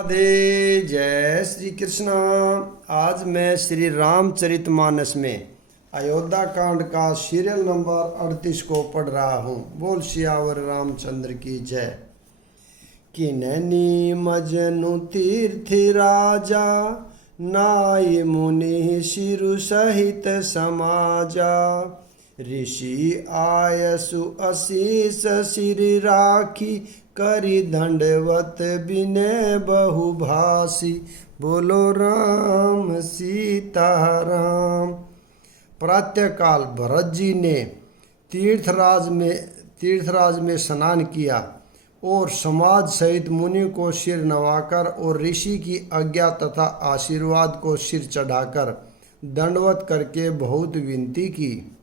राधे जय श्री कृष्णा। आज मैं श्री रामचरितमानस में अयोध्या कांड का सीरियल नंबर 38 को पढ़ रहा हूँ। बोल सियावर रामचंद्र की जय। किन्हनी मजनु तीर्थ राजा, नाय मुनि शिरु सहित समाजा। ऋषि आयसु अशीष सिर राखी, करी दंडवत विनय बहुभाषी। बोलो राम सीताराम। प्रातःकाल भरत जी ने तीर्थराज में स्नान किया और समाज सहित मुनि को सिर नवाकर और ऋषि की आज्ञा तथा आशीर्वाद को सिर चढ़ाकर दंडवत करके बहुत विनती की।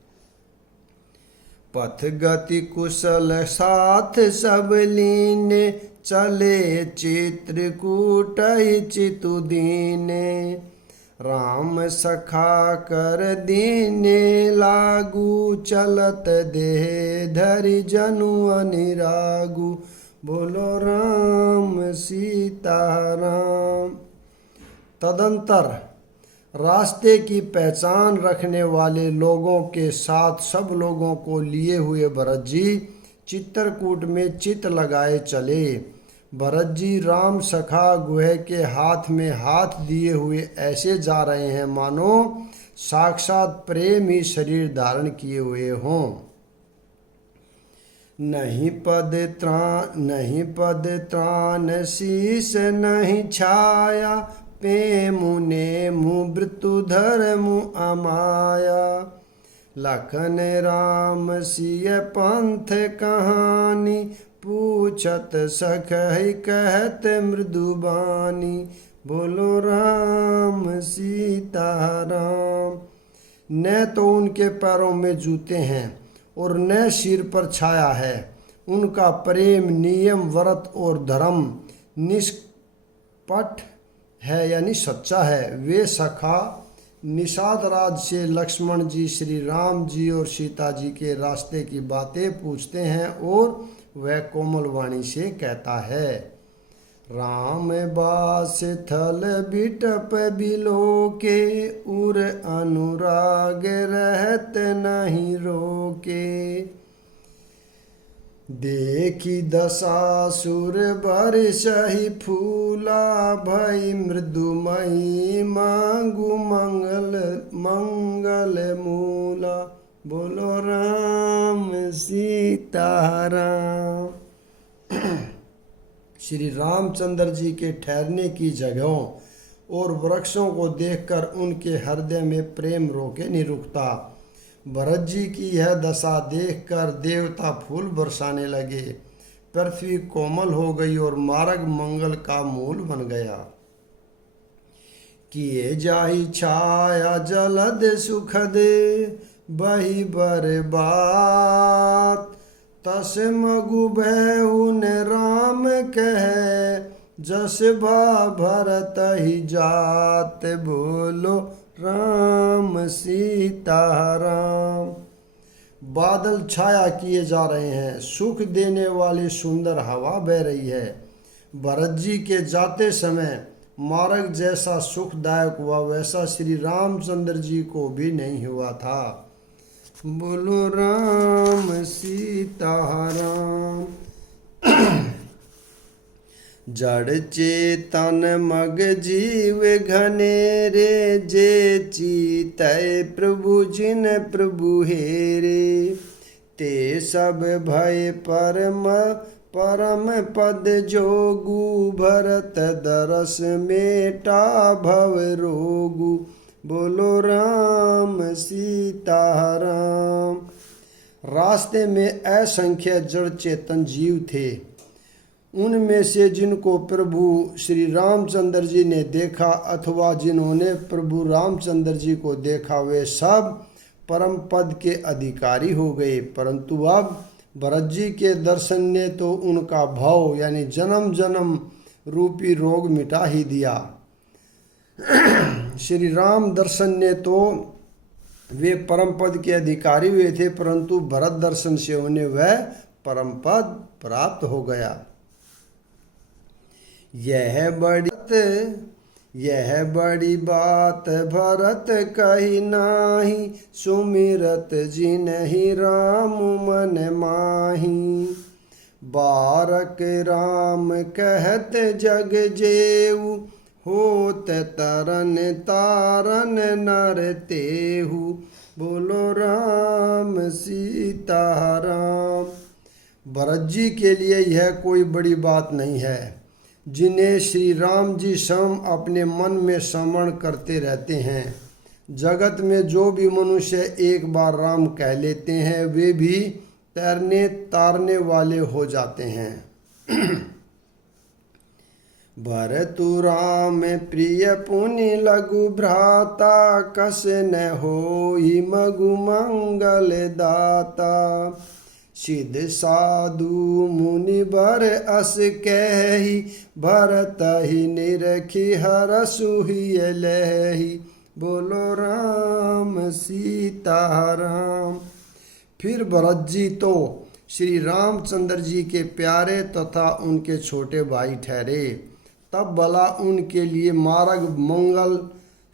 पथ गति कुशल साथ सब लीने, चले चित्रकूट चितु दीने। राम सखा कर दीने लागू, चलत देह धरि जनु अनिरागु। बोलो राम सीताराम। तदंतर रास्ते की पहचान रखने वाले लोगों के साथ सब लोगों को लिए हुए भरत जी चित्रकूट में चित लगाए चले। भरत जी राम सखा गुह के हाथ में हाथ दिए हुए ऐसे जा रहे हैं मानो साक्षात प्रेम ही शरीर धारण किए हुए हों। नहीं पद त्राण शीस नहीं छाया, पेमु नेमु मृत्यु धर्मु अमाया। लखन राम सिय पंथ कहानी, पूछत सखहि कहत मृदुबानी। बोलो राम सीताराम। न तो उनके पैरों में जूते हैं और न सिर पर छाया है। उनका प्रेम नियम व्रत और धर्म निष्पट है यानी सच्चा है। वे सखा निषाद राज से लक्ष्मण जी, श्री राम जी और सीता जी के रास्ते की बातें पूछते हैं और वह कोमल वाणी से कहता है। राम बास थल बिटप बिलोके, उर अनुराग रहत नहीं रोके। देखी दशासुर बरसहि फूला, भई मृदुमयी मांगू मंगल मूला। बोलो राम सीताराम। श्री रामचंद्र जी के ठहरने की जगहों और वृक्षों को देखकर उनके हृदय में प्रेम रोके नहीं रुकता। भरत जी की यह दशा देखकर देवता फूल बरसाने लगे। पृथ्वी कोमल हो गई और मार्ग मंगल का मूल बन गया। किए जाहि छाया जलद सुखद, बही बरबात। तस मगु बहुन राम कहे, जस भा भरत ही जात। बोलो राम सीताराम। बादल छाया किए जा रहे हैं, सुख देने वाली सुंदर हवा बह रही है। भरत जी के जाते समय मार्ग जैसा सुखदायक हुआ वैसा श्री रामचंद्र जी को भी नहीं हुआ था। बोलो राम सीताराम। जड़ चेतन मग जीव घनेरे, जे चीतय प्रभु जिन प्रभु हेरे। ते सब भय परम पद जोगु, भरत दरस मेटा भव रोगु। बोलो राम सीताराम। रास्ते में असंख्य जड़ चेतन जीव थे। उनमें से जिनको प्रभु श्री रामचंद्र जी ने देखा अथवा जिन्होंने प्रभु रामचंद्र जी को देखा वे सब परम पद के अधिकारी हो गए। परंतु अब भरत जी के दर्शन ने तो उनका भाव यानी जन्म जन्म रूपी रोग मिटा ही दिया। श्री राम दर्शन ने तो वे परम पद के अधिकारी हुए थे, परंतु भरत दर्शन से उन्हें वह परम पद प्राप्त हो गया। यह बड़ी बात भरत कही नाही, सुमिरत जिनहि राम मन माही। बारक राम कहत जग जेऊ, होत तरन तारन नर तेहु। बोलो राम सीता राम। भरत जी के लिए यह कोई बड़ी बात नहीं है, जिन्हें श्री राम जी स्वयं अपने मन में स्मरण करते रहते हैं। जगत में जो भी मनुष्य एक बार राम कह लेते हैं, वे भी तैरने तारने वाले हो जाते हैं। भरतु राम प्रिय पुनि लघु भ्राता, कस न होई मगु मंगल दाता। सिद्ध साधु मुनि बर अस कही, भरत ही निरखी हरसु ही लही। बोलो राम सीता राम। फिर भरत जी तो श्री रामचंद्र जी के प्यारे तथा उनके छोटे भाई ठहरे, तब भला उनके लिए मार्ग मंगल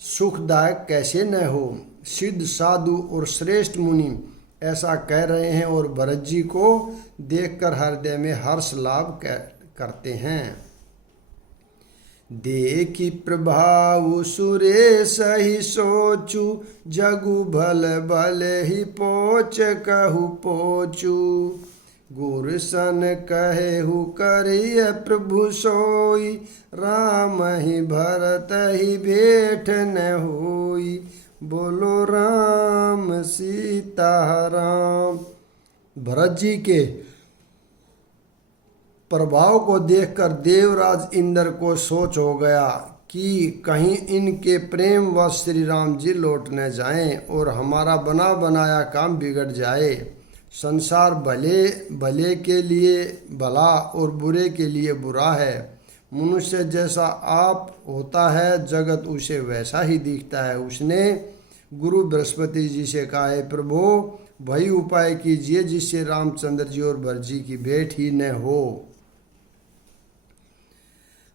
सुखदायक कैसे न हो। सिद्ध साधु और श्रेष्ठ मुनि ऐसा कह रहे हैं और भरत जी को देखकर हृदय में हर्ष लाभ करते हैं। देखी प्रभाव सुरेश ही सोचू, जगु भल भल ही पोच कहु पोचू। गुरसन कहेहु करिय प्रभु सोई, राम ही भरत ही भेंट न होई। बोलो राम सीता राम। भरत जी के प्रभाव को देखकर देवराज इंद्र को सोच हो गया कि कहीं इनके प्रेम व श्री राम जी लौट न जाएं और हमारा बना बनाया काम बिगड़ जाए। संसार भले भले के लिए भला और बुरे के लिए बुरा है। मनुष्य जैसा आप होता है, जगत उसे वैसा ही दिखता है। उसने गुरु बृहस्पति जी से कहा है, प्रभु वही उपाय कीजिए जिससे रामचंद्र जी और भरत जी की भेंट ही न हो।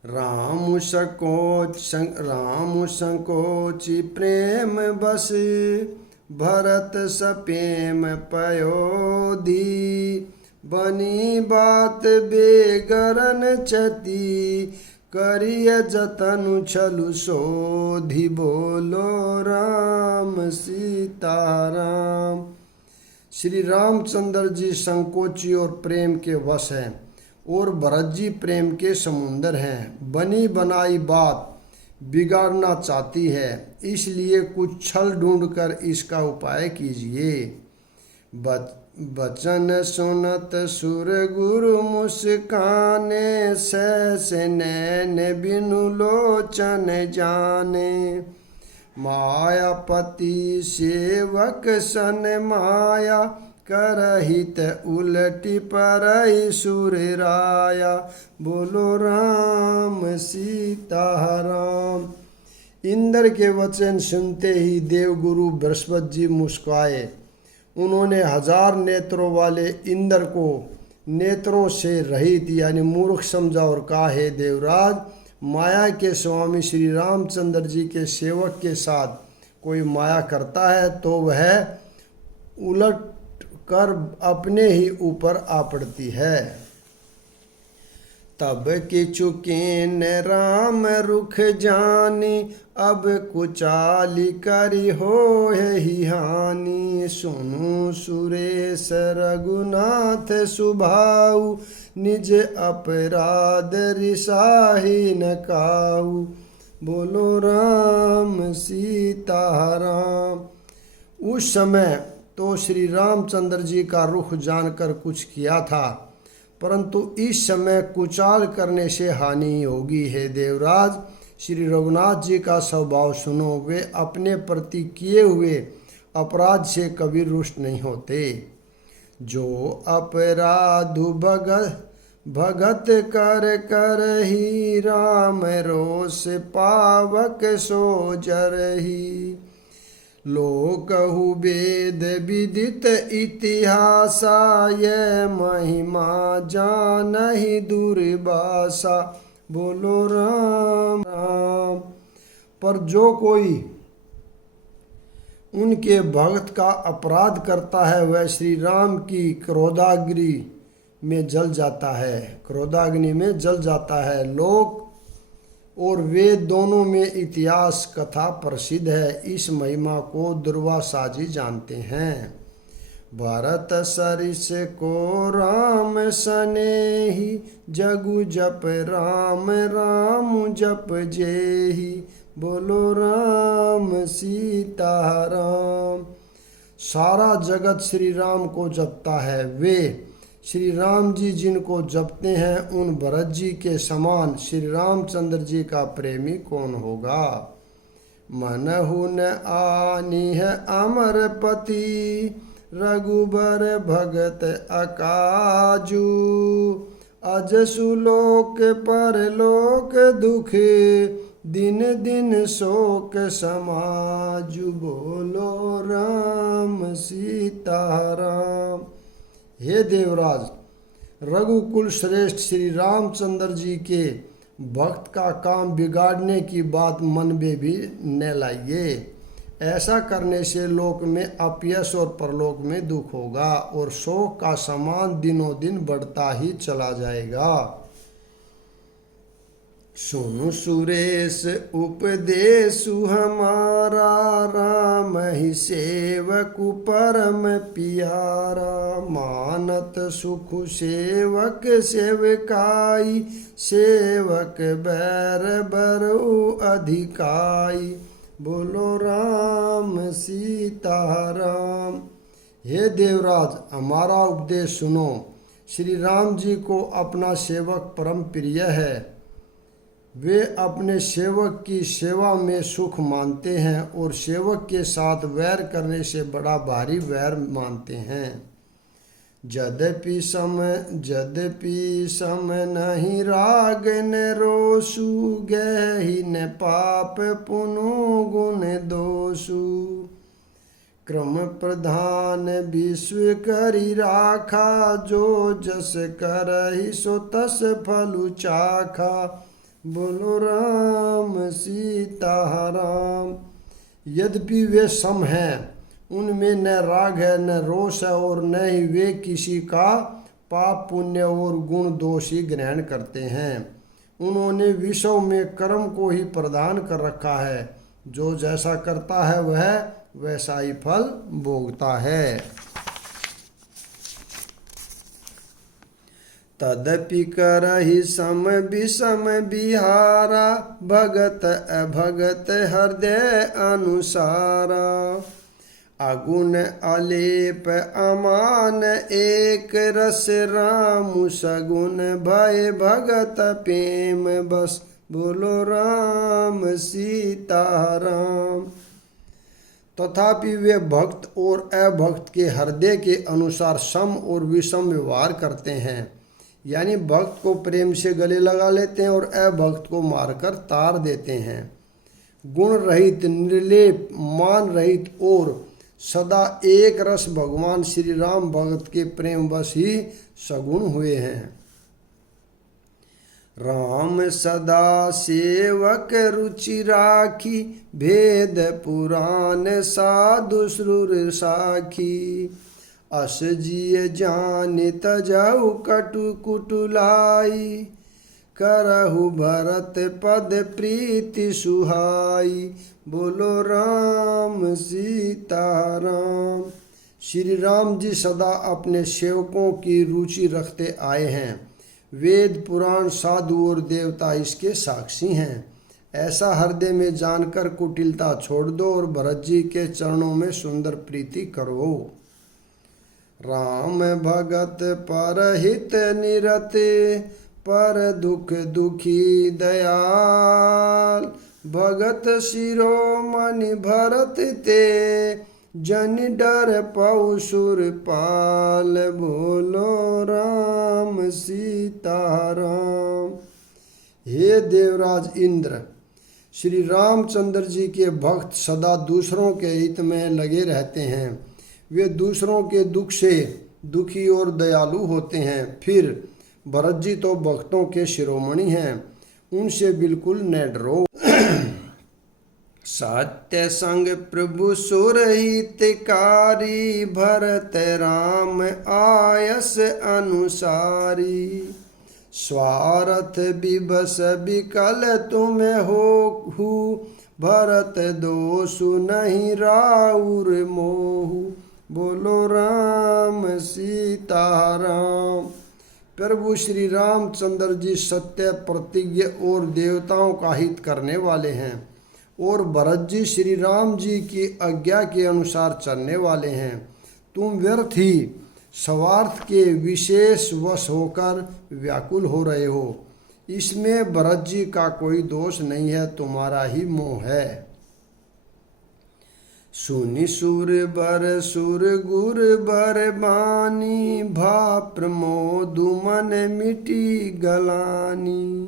राम संकोचि प्रेम बस, भरत सपेम पयोधी। बनी बात बेगरन चती, करिय जतनु छलु शोधि। बोलो राम सीता राम। श्री रामचंद्र जी संकोची और प्रेम के वश हैं और भरत जी प्रेम के समुंदर हैं। बनी बनाई बात बिगाड़ना चाहती है, इसलिए कुछ छल ढूंढकर इसका उपाय कीजिए। बचन सुनत सुर गुरु मुस्काने, सहस नैन बिनु लोचन जाने। मायापति सेवक सन माया, करहित उलटी परई सुर राया। बोलो राम सीता राम। इंद्र के वचन सुनते ही देवगुरु बृहस्पति जी मुस्कुराए। उन्होंने 1000 नेत्रों वाले इंद्र को नेत्रों से रहित यानी मूर्ख समझा और कहा, हे देवराज, माया के स्वामी श्री रामचंद्र जी के सेवक के साथ कोई माया करता है तो वह उलट कर अपने ही ऊपर आ पड़ती है। तब किछु कीन राम रुख जानी, अब कुचाली करी हो ही हानि। सुनु सुरेश रघुनाथ सुभाऊ, निज अपराध रिसाही न काऊ। बोलो राम सीता राम। उस समय तो श्री रामचंद्र जी का रुख जानकर कुछ किया था, परंतु इस समय कुचाल करने से हानि होगी। है देवराज, श्री रघुनाथ जी का स्वभाव सुनो। वे अपने प्रति किए हुए अपराध से कभी रुष्ट नहीं होते। जो अपराधु भगत कर कर ही, राम रोष पावक सो जरही। लोकहु वेद विदित इतिहासा, ये महिमा जानहि दुर्वासा। बोलो राम राम। पर जो कोई उनके भक्त का अपराध करता है वह श्री राम की क्रोधाग्नि में जल जाता है, क्रोधाग्नि में जल जाता है। लोक और वेद दोनों में इतिहास कथा प्रसिद्ध है। इस महिमा को दुर्वासा जी जानते हैं। भरत सरिस को राम सनेही, जगु जप राम राम जप जेही। बोलो राम सीता राम। सारा जगत श्री राम को जपता है। वे श्री राम जी जिनको जपते हैं उन भरत जी के समान श्री रामचंद्र जी का प्रेमी कौन होगा। मनहु न आनी है अमरपति, रघुबर भगत अकाजू। अजसु लोक परलोक दुख, दिन दिन शोक समाजु। बोलो राम सीता राम। हे देवराज, रघुकुल श्रेष्ठ श्री रामचंद्र जी के भक्त का काम बिगाड़ने की बात मन में भी न लाइए। ऐसा करने से लोक में अपयश और परलोक में दुख होगा और शोक का समान दिनों दिन बढ़ता ही चला जाएगा। सुनु सुरेश उपदेशु हमारा, राम ही सेवकु परम प्यारा। मानत सुख सेवक सेवकाई, सेवक बैर बरु अधिकाई। बोलो राम सीता राम। हे देवराज, हमारा उपदेश सुनो। श्री राम जी को अपना सेवक परम प्रिय है। वे अपने सेवक की सेवा में सुख मानते हैं और सेवक के साथ वैर करने से बड़ा भारी वैर मानते हैं। जद्यपि सम नहीं राग न रोसु, गहि न पाप पुनु गुण दोषु। क्रम प्रधान विश्व करी राखा, जो जस करहि सो तस फलु चाखा। बोलो राम सीता राम। यद्यपि वे सम हैं, उनमें न राग है न रोष है और न ही वे किसी का पाप पुण्य और गुण दोष ही ग्रहण करते हैं। उन्होंने विश्व में कर्म को ही प्रदान कर रखा है। जो जैसा करता है वह वैसा ही फल भोगता है। तदपि करहि सम विषम बिहारा, भगत अभगत हृदय अनुसारा। अगुण अलेप अमान एक रस, राम सगुण भय भगत प्रेम बस। बोलो राम सीता राम। तथापि वे भक्त और अभक्त के हृदय के अनुसार सम और विषम व्यवहार करते हैं। यानी भक्त को प्रेम से गले लगा लेते हैं और अभक्त को मारकर तार देते हैं। गुण रहित, निर्लेप, मान रहित और सदा एक रस भगवान श्री राम भगत के प्रेम बस ही सगुण हुए हैं। राम सदा सेवक रुचि राखी, भेद पुराण साधु श्रुर साखी। अस जिय जान तजहु कटु कुटुलाई, करहु भरत पद प्रीति सुहाई। बोलो राम सीता राम। श्री राम जी सदा अपने सेवकों की रुचि रखते आए हैं। वेद पुराण साधु और देवता इसके साक्षी हैं। ऐसा हृदय में जानकर कुटिलता छोड़ दो और भरत जी के चरणों में सुंदर प्रीति करो। राम भगत परहित निरत, पर दुख दुखी दयाल। भगत शिरोमणि भरत ते, जन डर पौ सुरपाल। बोलो राम सीता राम। हे देवराज इंद्र, श्री रामचंद्र जी के भक्त सदा दूसरों के हित में लगे रहते हैं। वे दूसरों के दुख से दुखी और दयालु होते हैं। फिर भरत जी तो भक्तों के शिरोमणि हैं। उनसे बिल्कुल न डरो। सत्य संग प्रभु सुरहितकारी, भरत राम आयस अनुसारी। स्वार्थ विवश विकल तुम हो, भरत दोषु नहीं राउर मोहु। बोलो राम सीता राम। प्रभु श्री रामचंद्र जी सत्य, प्रतिज्ञ और देवताओं का हित करने वाले हैं, और भरत जी श्री राम जी की आज्ञा के अनुसार चलने वाले हैं। तुम व्यर्थ ही स्वार्थ के विशेष वश होकर व्याकुल हो रहे हो। इसमें भरत जी का कोई दोष नहीं है, तुम्हारा ही मोह है। सुनि सुर बर सुर गुर बर बानी, भा प्रमोद मन मिटी गलानी।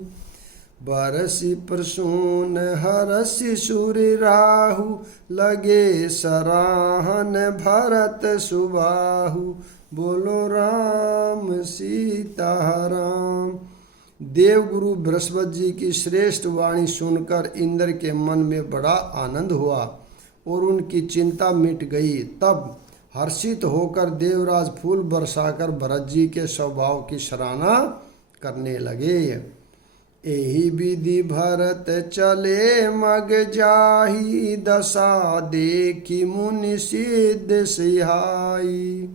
बरसि प्रसून हरसि सुर राहु, लगे सराहन भरत सुबाहु। बोलो राम सीता राम। देवगुरु बृहस्पति जी की श्रेष्ठ वाणी सुनकर इंद्र के मन में बड़ा आनंद हुआ और उनकी चिंता मिट गई। तब हर्षित होकर देवराज फूल बरसाकर भरत जी के स्वभाव की सराहना करने लगे। एहि विधि भरत चले मग जाहि, दशा देखी मुनि सिद्ध सिहाई।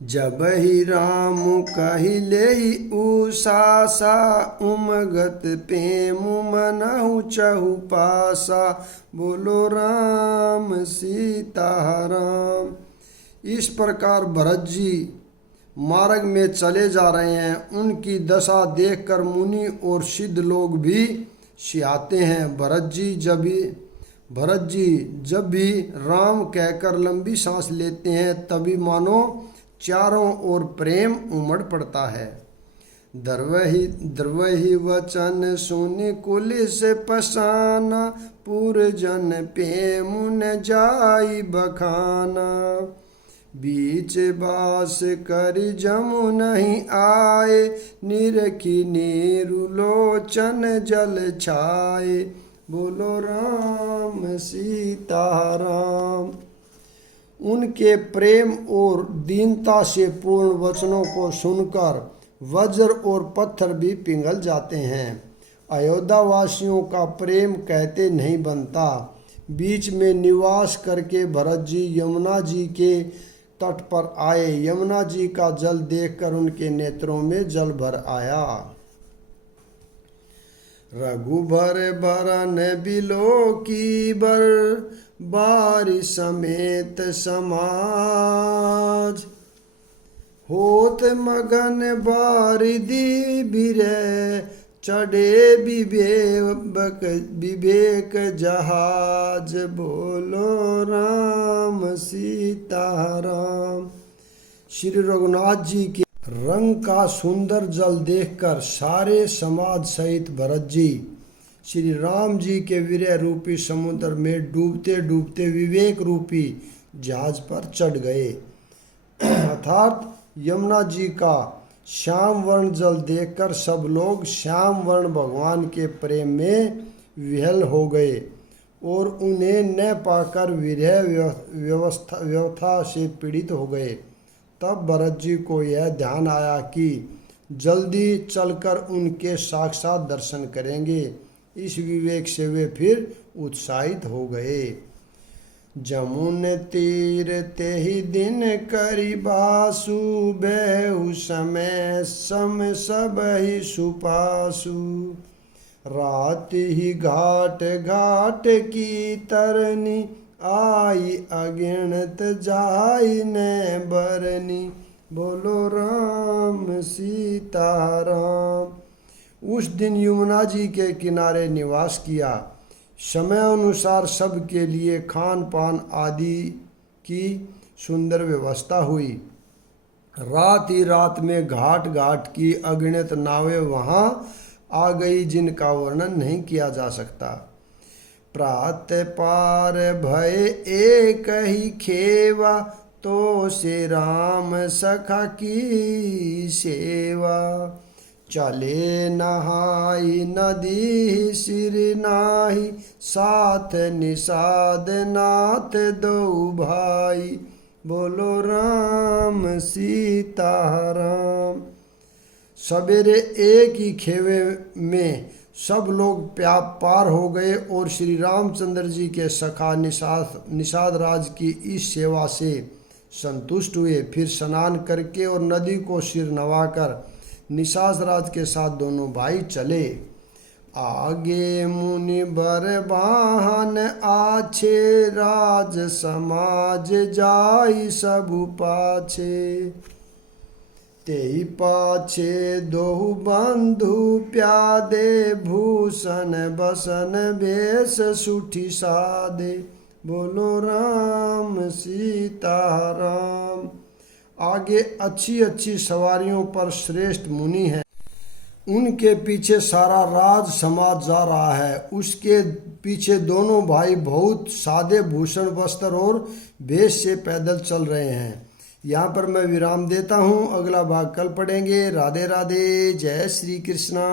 जब ही राम कहिले उषासा, उमगत प्रेम मनहु चहु पासा। बोलो राम सीता राम। इस प्रकार भरत जी मार्ग में चले जा रहे हैं। उनकी दशा देखकर मुनि और सिद्ध लोग भी सिहाते हैं। भरत जी जब भी राम कहकर लंबी सांस लेते हैं, तभी मानो चारों ओर प्रेम उमड़ पड़ता है। द्रवहि वचन सुनि कुलिस पसाना, पुरजन प्रेम न जाई बखाना। बीच बास कर जमु नहीं आए, निरखी नीरु लोचन जल छाए। बोलो राम सीता राम। उनके प्रेम और दीनता से पूर्ण वचनों को सुनकर वज्र और पत्थर भी पिघल जाते हैं। अयोध्या वासियों का प्रेम कहते नहीं बनता। बीच में निवास करके भरत जी यमुना जी के तट पर आए। यमुना जी का जल देखकर उनके नेत्रों में जल भर आया। रघुबर बरन बिलो की बर, बारी समेत समाज। होत मगन बारिदी बिरे, चढ़े विवेक जहाज। बोलो राम सीता राम। श्री रघुनाथ जी के रंग का सुंदर जल देखकर सारे समाज सहित भरत जी श्री राम जी के विरह रूपी समुद्र में डूबते डूबते विवेक रूपी जहाज पर चढ़ गए। अर्थात यमुना जी का श्याम वर्ण जल देखकर सब लोग श्याम वर्ण भगवान के प्रेम में विह्वल हो गए और उन्हें न पाकर विरह व्यवस्था से पीड़ित हो गए। तब भरत जी को यह ध्यान आया कि जल्दी चलकर उनके साक्षात दर्शन करेंगे। इस विवेक से वे फिर उत्साहित हो गए। जमुन तीर तेहि दिन करि बासु, बेहु समय सम सब ही सुपासु। रात ही घाट घाट की तरनी, आई अगिनत जाई न बरनी। बोलो राम सीता राम। उस दिन यमुना जी के किनारे निवास किया। समय अनुसार सबके लिए खान पान आदि की सुंदर व्यवस्था हुई। रात ही रात में घाट घाट की अगणित नावें वहाँ आ गई, जिनका वर्णन नहीं किया जा सकता। प्रात पार भय एक ही खेवा, तो से राम सखा की सेवा। चले नहाई नदी सिर नाही, साथ निषाद नाथ दो भाई। बोलो राम सीता राम। सवेरे एक ही खेवे में सब लोग पार हो गए और श्री रामचंद्र जी के सखा निषाद राज की इस सेवा से संतुष्ट हुए। फिर स्नान करके और नदी को सिर नवाकर निषाद राज के साथ दोनों भाई चले। आगे मुनि बर वाहन आछे, राज समाज जाई सबु पाछे। तेई पाछे दोहु बंधु प्यादे, भूषण बसन भेष सुठी सादे। बोलो राम सीता राम। आगे अच्छी अच्छी सवारियों पर श्रेष्ठ मुनि हैं, उनके पीछे सारा राज समाज जा रहा है। उसके पीछे दोनों भाई बहुत सादे भूषण वस्त्र और भेष से पैदल चल रहे हैं। यहाँ पर मैं विराम देता हूँ, अगला भाग कल पढ़ेंगे। राधे राधे, जय श्री कृष्णा।